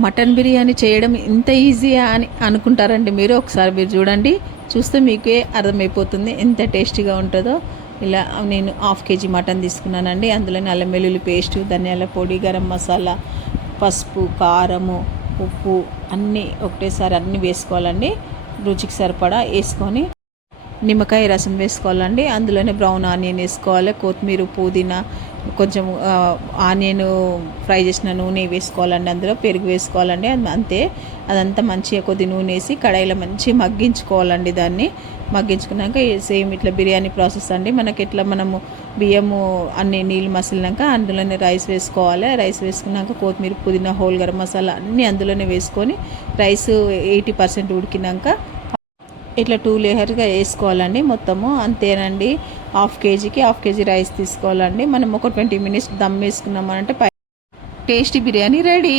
Mutton biryani చేయడం ఇంత ఈజీయా అని అనుకుంటారండి మీరు. ఒకసారి మీరు చూడండి, చూస్తే మీకే అర్థమైపోతుంది ఎంత టేస్టీగా ఉంటుందో. ఇలా నేను 1/2 kg మటన్ తీసుకున్నానండి. అందులోనే అల్లం వెల్లుల్లి పేస్టు, ధనియాల పొడి, గరం మసాలా, పసుపు, కారము, ఉప్పు అన్నీ ఒకటేసారి అన్నీ వేసుకోవాలండి. రుచికి సరిపడా వేసుకొని నిమ్మకాయ రసం వేసుకోవాలండి. అందులోనే బ్రౌన్ ఆనియన్ వేసుకోవాలి, కొత్తిమీర, పుదీనా, కొంచెం ఆనియన్ ఫ్రై చేసిన నూనె వేసుకోవాలండి. అందులో పెరుగు వేసుకోవాలండి. అంతే. అదంతా మంచిగా కొద్ది నూనె వేసి కడాయిలో మంచిగా మగ్గించుకోవాలండి. దాన్ని మగ్గించుకున్నాక సేమ్ ఇట్లా బిర్యానీ ప్రాసెస్ అండి. మనకి ఎట్లా మనము బియ్యము అన్ని నీళ్ళు మసిలినాక అందులోనే రైస్ వేసుకోవాలి. రైస్ వేసుకున్నాక కొత్తిమీర, పుదీనా, హోల్ గరం మసాలా అన్నీ అందులోనే వేసుకొని రైస్ 80% ఉడికినాక ఇట్లా 2 లేయర్గా వేసుకోవాలండి మొత్తము. అంతేనండి. 1/2 kgకి 1/2 kg రైస్ తీసుకోవాలండి. మనం ఒక 20 minutes దమ్ వేసుకున్నామనంటే టేస్టీ బిర్యానీ రెడీ.